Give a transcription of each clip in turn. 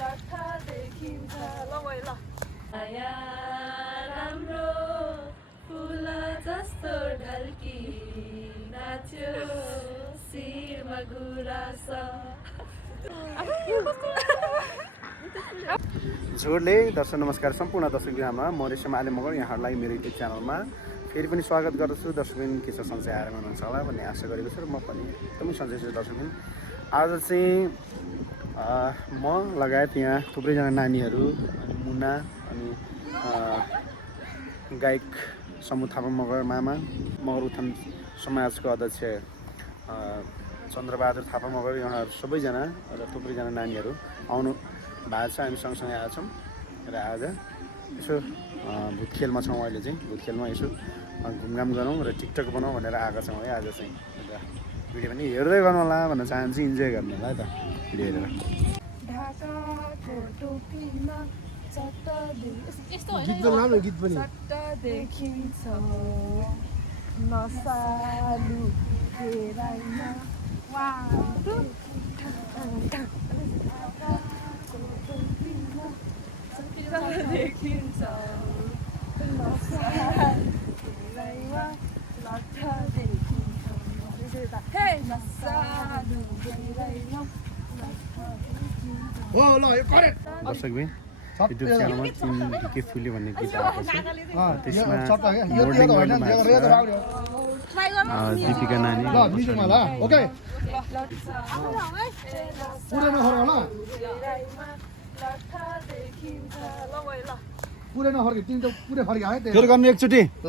लट्ठा देखिन्छ ल ल माया राम्रो फुल जस्तो ढल्की नाच्यो शिरमा गुराँस जोडले दर्शक नमस्कार सम्पूर्ण दर्शकबिनमा म रेशम आले मगर यहाँहरूलाई मेरो युट्युब च्यानलमा फेरि पनि स्वागत गर्दछु। दर्शकबिन के छ सन्चै आएर हुनुहुन्छ होला भन्ने आशा गरेको छु र म पनि एकदमै सन्चै छु। दर्शकबिन आज चाहिँ म लगायत यहाँ थुप्रैजना नानीहरू अनि मुन्ना अनि गायक समूह थापा मगर मामा मगर उत्थान समाजको अध्यक्ष चन्द्रबहादुर थापा मगर उहाँहरू सबैजना र थुप्रैजना नानीहरू आउनु भएको छ। हामी सँगसँगै आएको छौँ र आज यसो भुतखेलमा छौँ। अहिले चाहिँ भुतखेलमा यसो घुमघाम गरौँ र टिकटक बनाऊँ भनेर आएको छौँ है आज चाहिँ। भिडियो पनि हेर्दै गर्नु होला भन्न चाहन्छु, इन्जोय गर्नु होला है त भिडियो हेरेर। गीत पनि देखिन्छ नसालु हेराइमा देखिन्छ दर्शकबिन युट्युब च्यानलमा तिन ढिके फुल्यो भन्ने गीत आएको छ। त्यसमा मोडलिङ गर्नुभएको छ दिपिका नानी। फेरि गर्नु एकचोटि ल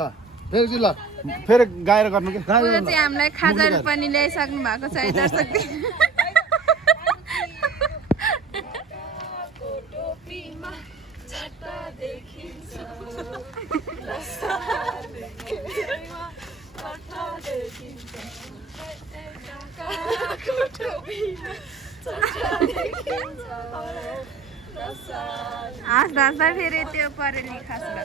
फेरि गाएर गर्नु के हामीलाई खाजाहरू पनि ल्याइसक्नु भएको छ दर्शक। हाँस्दा हाँस्दा फेरि त्यो परेली खासमा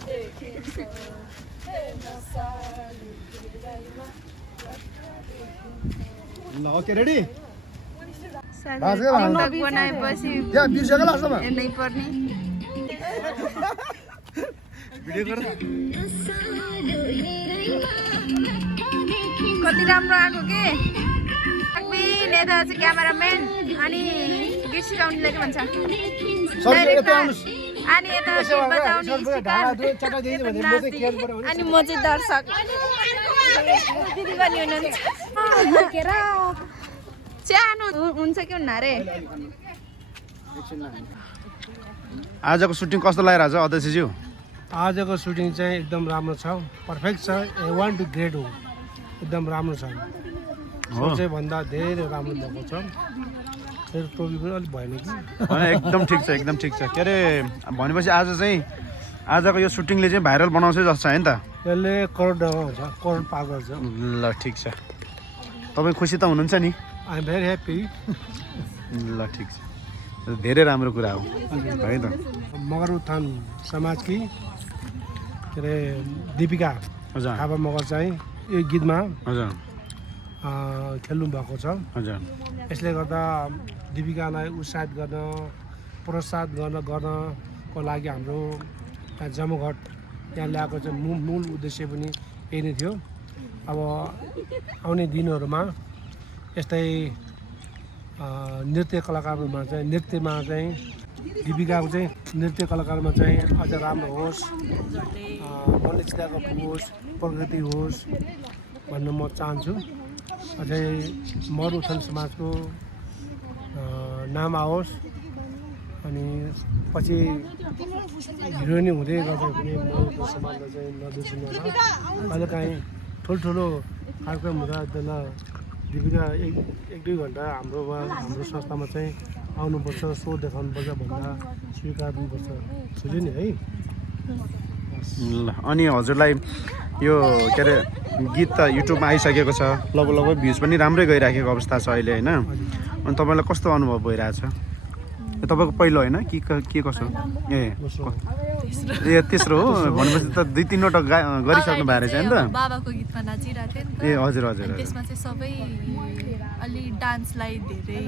ल ओके रेडी बनाएपछि हेर्नै पर्ने कति राम्रो आएको के यता चाहिँ क्यामेराम्यान अनि गीत सिकाउनेले के भन्छ अनि यता अनि म चाहिँ दर्शक दिदी पनि हुनुहुन्छ सानो हुन्छ कि हुन्न अरे। आजको सुटिङ कस्तो लागिरहेको छ अध्यक्षज्यू? आजको सुटिङ चाहिँ एकदम राम्रो छ, पर्फेक्ट छ, A1 to ग्रेड हो, एकदम राम्रो छ। सोचेभन्दा धेरै राम्रो भएको छ। फेरि टोपी पनि अलिक भएन कि एकदम ठिक छ, एकदम ठिक छ। के अरे भनेपछि आज चाहिँ आजको यो सुटिङले चाहिँ भाइरल बनाउँछ जस्तो छ है त? यसले करोड हुन्छ, करोड पार गर्छ। ल ठिक छ, तपाईँ खुसी त हुनुहुन्छ नि? I am very happy. ल ठिक छ, धेरै राम्रो कुरा हो है त। मगर उत्थान समाजकी के अरे दिपिका थापा मगर चाहिँ यो गीतमा हजुर खेल्नु भएको छ। हजुर यसले गर्दा दिपिकालाई उत्साहित गर्न, प्रोत्साहित गर्नको लागि हाम्रो जमघट यहाँ ल्याएको चाहिँ मूल उद्देश्य पनि यही नै थियो। अब आउने दिनहरूमा यस्तै नृत्य कलाकारमा चाहिँ दिपिकाको चाहिँ नृत्य कलाकारमा चाहिँ अझ राम्रो होस्, मलेसियाको होस्, प्रगति होस् भन्न म चाहन्छु। अझै मगर उत्थान समाजको नाम आओस् अनि पछि हिरोइनी हुँदै गर्छ भने मगर समाजलाई चाहिँ नदुसिनु होला। कहिलेकाहीँ ठुल्ठुलो कार्यक्रम हुँदा त्यसलाई दिपिका एक दुई घन्टा हाम्रो संस्थामा चाहिँ आउनुपर्छ, सो देखाउनुपर्छ भन्दा स्वीकार गर्नुपर्छ सुझ्यो नि है। ल अनि हजुरलाई यो के अरे गीत त युट्युबमा आइसकेको छ, लगभग भ्युज पनि राम्रै गइराखेको अवस्था छ अहिले होइन? अनि तपाईँलाई कस्तो अनुभव भइरहेछ? तपाईँको पहिलो होइन कि के कसो? ए तेस्रो हो भनेपछि त 2-3वटा गरिसक्नु भएको रहेछ होइन त? बाबाको गीतमा नाचिरहेको थिएँ नि त। ए हजुर हजुर। त्यसमा चाहिँ सबै अलि डान्सलाई धेरै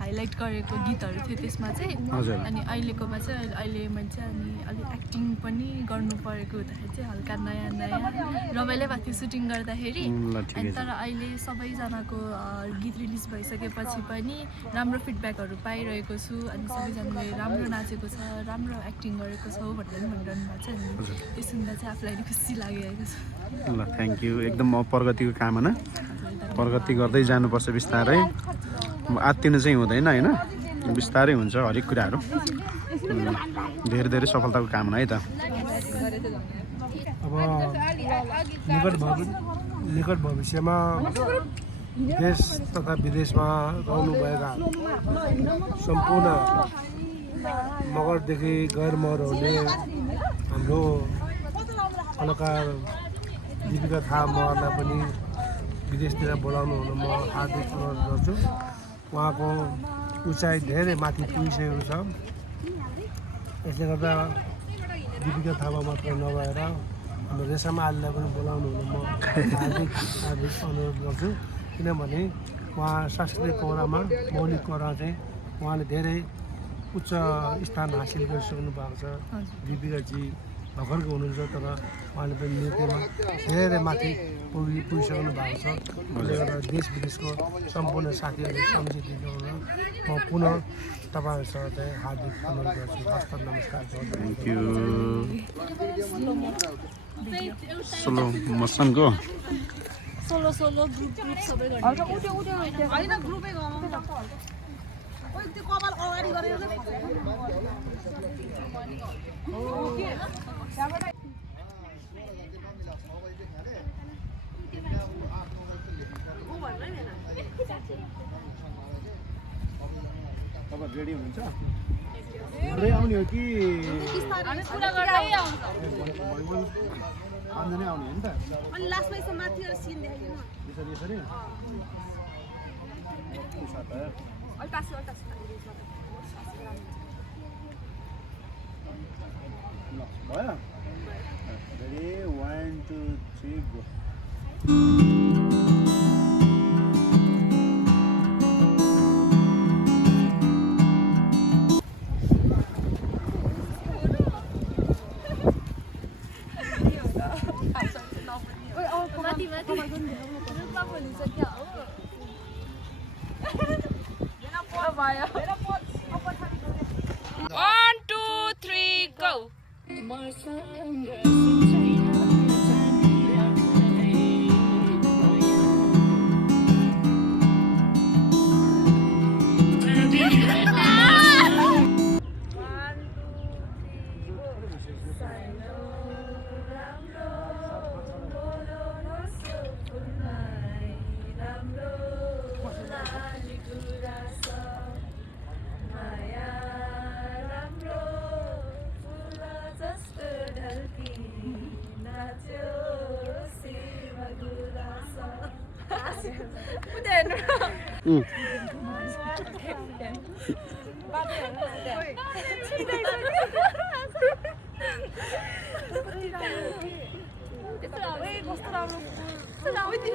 हाइलाइट गरेको गीतहरू थियो त्यसमा चाहिँ हजुर। अनि अहिलेकोमा चाहिँ अहिले मैले चाहिँ अनि अलिक एक्टिङ पनि गर्नु परेको हुँदाखेरि चाहिँ हल्का नयाँ रमाइलो भएको थियो सुटिङ गर्दाखेरि अनि तर अहिले सबैजनाको गीत रिलिज भइसकेपछि पनि राम्रो फिडब्याकहरू पाइरहेको छु अनि सबैजनाले राम्रो नाचेको छ राम्रो एक्टिङ गरेको छौ भनेर भनिरहनु भएको छ नि त्यो सुन्दा चाहिँ आफूलाई खुसी लागिरहेको छ ल थ्याङ्क यू एकदम प्रगतिको कामना प्रगति गर्दै जानुपर्छ बिस्तारै आत्तिनु चाहिँ हुँदैन होइन बिस्तारै हुन्छ हरेक कुराहरू धेरै धेरै सफलताको कामना है त अब निकट भविष्यमा देश तथा विदेशमा रहनुभएका सम्पूर्ण मगरदेखि गैर मगर हुने हाम्रो कलाकार दीपिका थापा मगरलाई पनि विदेशतिर बोलाउनु हुन म हार्दिक अनुरोध गर्छु उहाँको उचाइ धेरै माथि पुगिसकेको छ यसले गर्दा दीपिका थापा मात्र नभएर हाम्रो रेशमा आलीलाई पनि बोलाउनु हुन म हार्दिक अनुरोध गर्छु किनभने उहाँ सांस्कृतिक कोरामा मौलिक कोरा चाहिँ उहाँले धेरै उच्च स्थान हासिल गरिसक्नु भएको छ दीपिकाजी भर्खरको हुनुहुन्छ तर उहाँले पनि नृत्यमा धेरै माथि पुगिसक्नु भएको छ त्यसले गर्दा देश विदेशको सम्पूर्ण साथीहरूले सम्झिँदै हुन म पुनः तपाईँहरूसँग चाहिँ हार्दिक अनुरोध गर्छु हस्त नमस्कार थ्याङ्क यू सोलो मोसनको सोलो ग्रुप सबै तपाईँ रेडी हुनुहुन्छ घरै आउने हो कि आउँदै आउने हो नि त अनि लास्टमा यसो माथि सिन देखाइदिनु यसरी यसरी भयो ready 1 2 3 go One, two, three, go.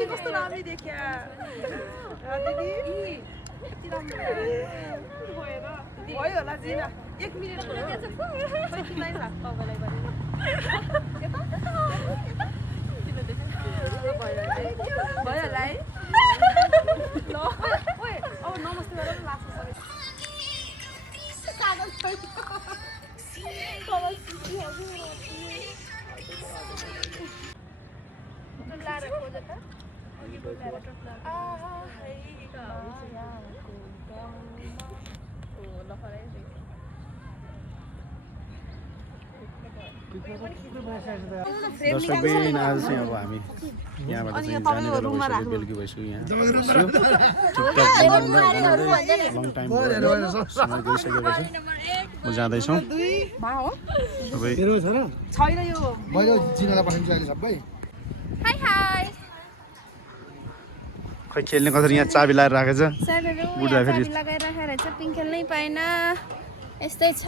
कस्तो राम्रो देखिया भयो होला जिना 1 मिनेट भयो होला है ल ओए अब नमस्ते गरेर लास्ट दर्शकबिन आज चाहिँ अब हामी यहाँबाट चाहिँ जाने बेला भइसक्यो बेलुकी भइसक्यो यहाँ लङ टाइम समय गइसकेपछि म जाँदैछौँ सबै छैन यो मैले जिनालाई पठाइदिन्छु अहिले सबै हाई खै खेल्ने कसरी यहाँ चाबी लगाएर राखेको छ सरहरू बुढा फेरि लगाइराखेर चाहिँ पिङ खेल्नै पाएन यस्तै छ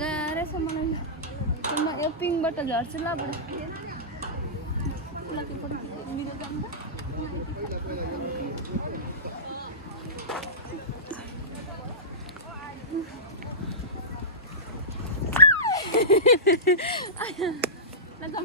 गाह्रो छ मलाई यो पिङबाट झर्छु ल ल जाऊ